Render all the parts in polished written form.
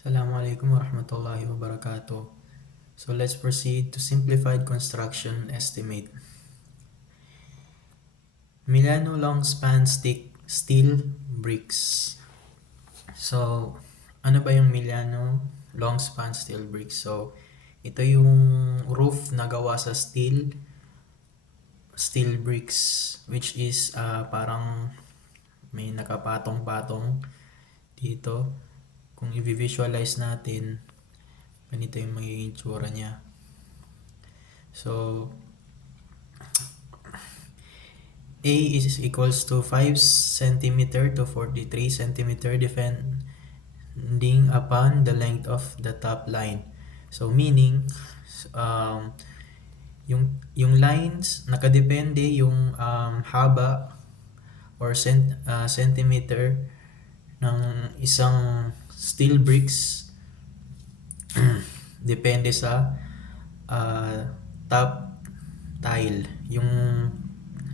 Assalamualaikum warahmatullahi wabarakatuh. So let's proceed to simplified construction estimate. Milano long span stick steel bricks. So ano ba yung Milano long span steel bricks? So ito yung roof na gawa sa steel bricks, which is parang may nakapatong-patong dito. Kung i-visualize natin, ganito yung magiging tsura niya. So A is equals to 5 cm to 43 cm depending upon the length of the top line. So meaning, um, yung lines, nakadepende yung haba or centimeter ng isang steel bricks depende sa top tile, yung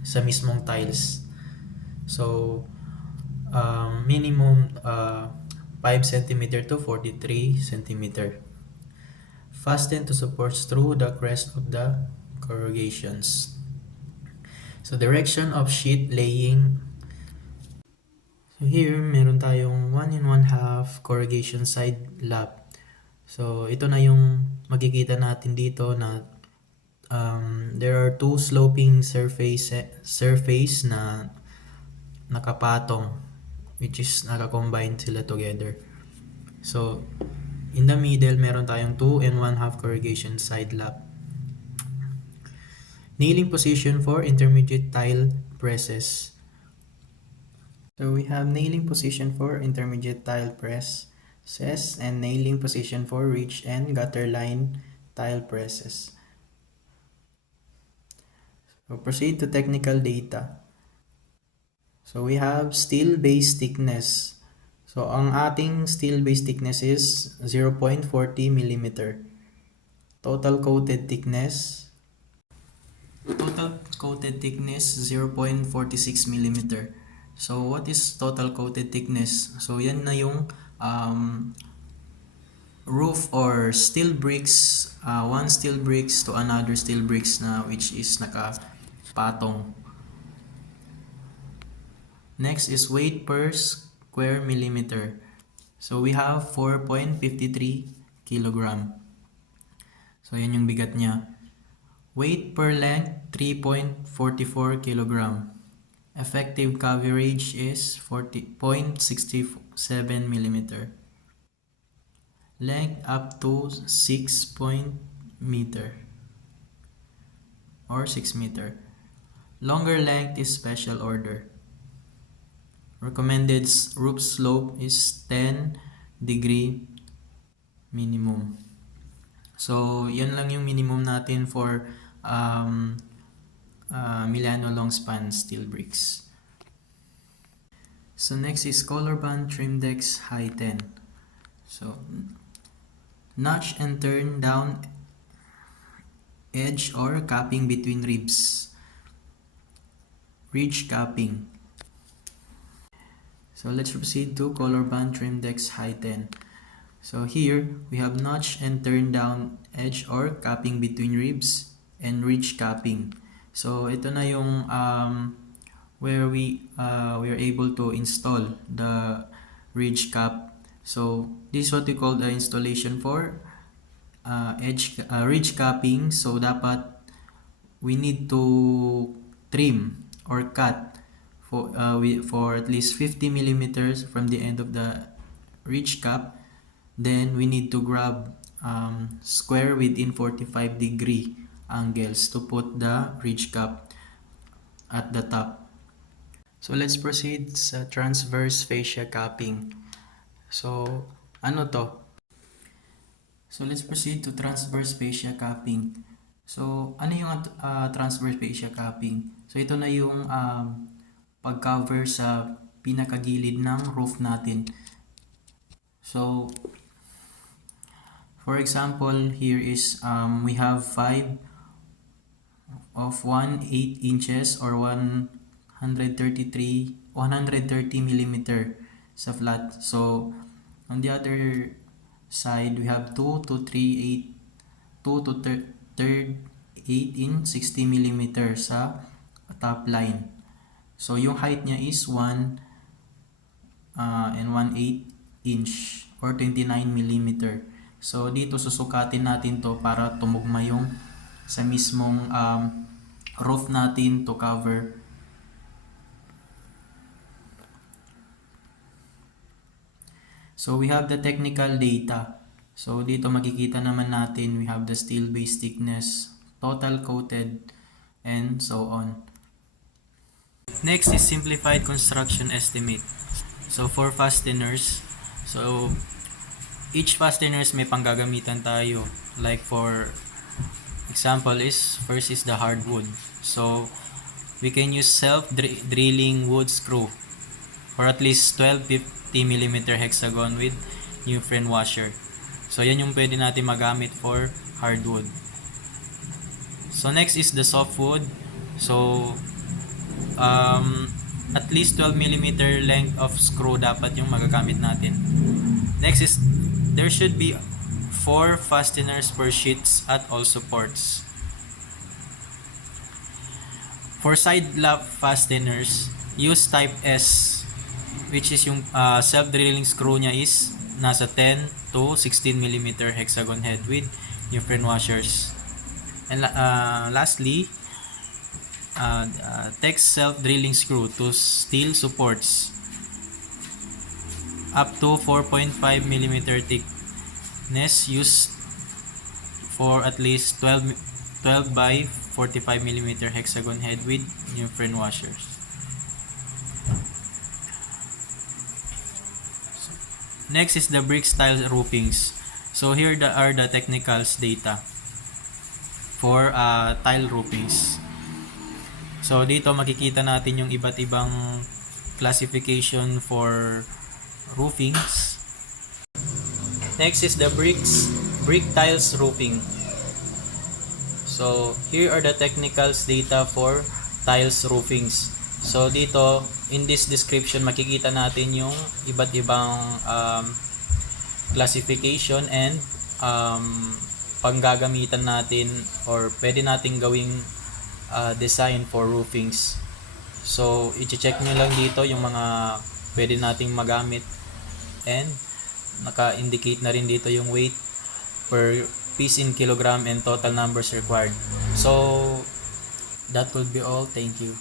sa mismong tiles. So minimum 5 cm to 43 cm. Fasten to support through the crest of the corrugations. So direction of sheet laying. So here, meron tayong 1 1/2 corrugation side lap. So ito na yung makikita natin dito na there are two sloping surface na nakapatong, which is naka-combine sila together. So in the middle, meron tayong 2 1/2 corrugation side lap. Nailing position for intermediate tile presses. So we have nailing position for intermediate tile presses and nailing position for ridge and gutter line tile presses. So proceed to technical data. So we have steel base thickness. So ang ating steel base thickness is 0.40 mm. Total coated thickness 0.46 mm. So what is total coated thickness? So yan na yung roof or steel bricks, one steel bricks to another steel bricks na which is nakapatong. Next is weight per square millimeter. So we have 4.53 kilogram. So yan yung bigat niya. Weight per length 3.44 kilogram. Effective coverage is 40.67 millimeter. Length up to 6 meter or 6 meter. Longer length is special order. Recommended roof slope is 10 degree minimum. So yan lang yung minimum natin for Milano long span steel bricks. So next is collar band trim decks high 10. So notch and turn down edge or capping between ribs. Ridge capping. So let's proceed to collar band trim decks high 10. So here we have notch and turn down edge or capping between ribs and ridge capping. So ito na yung where we are able to install the ridge cap. So this is what we call the installation for ridge capping. So dapat we need to trim or cut for at least 50 millimeters from the end of the ridge cap. Then we need to grab square within 45 degree angles to put the ridge cap at the top. So let's proceed sa transverse fascia capping. So ano to? So let's proceed to transverse fascia capping. So ano yung transverse fascia capping? So ito na yung pag-cover sa pinakagilid ng roof natin. So for example, here is we have 5 of 1/8 inches or 130 millimeter sa flat. So on the other side, we have 2 to 3 2 to third 8 in 60 mm sa top line. So yung height niya is 1 and 1/8 inch or 29 mm. So dito susukatin natin to para tumugma yung sa mismong roof natin to cover. So we have the technical data. So dito makikita naman natin we have the steel base thickness, total coated, and so on. Next is simplified construction estimate. So for fasteners, so each fasteners may panggagamitan tayo. Like for example is first is the hardwood. So we can use self-drilling wood screw or at least 1250 mm hexagon with new frame washer. So yan yung pwede natin magamit for hardwood. So next is the softwood. So at least 12 mm length of screw dapat yung magagamit natin. Next is there should be 4 fasteners per sheets at all supports. For side lap fasteners, use type S, which is yung self-drilling screw nya is nasa 10 to 16 mm hexagon head with new frame washers. And lastly, Tex self-drilling screw to steel supports up to 4.5 mm thickness, used for at least 12 by 45 mm hexagon head with new frame washers. Next is the brick style roofings. So here are the technicals data for tile roofings. So dito makikita natin yung iba't ibang classification for roofings. Next is the brick tiles roofing. So here are the technicals data for tiles roofings. So dito in this description makikita natin yung iba't ibang classification and panggagamitan natin or pwede nating gawing design for roofings. So i-check nyo lang dito yung mga pwede nating magamit and naka-indicate na rin dito yung weight per piece in kilogram and total numbers required. So that will be all. Thank you.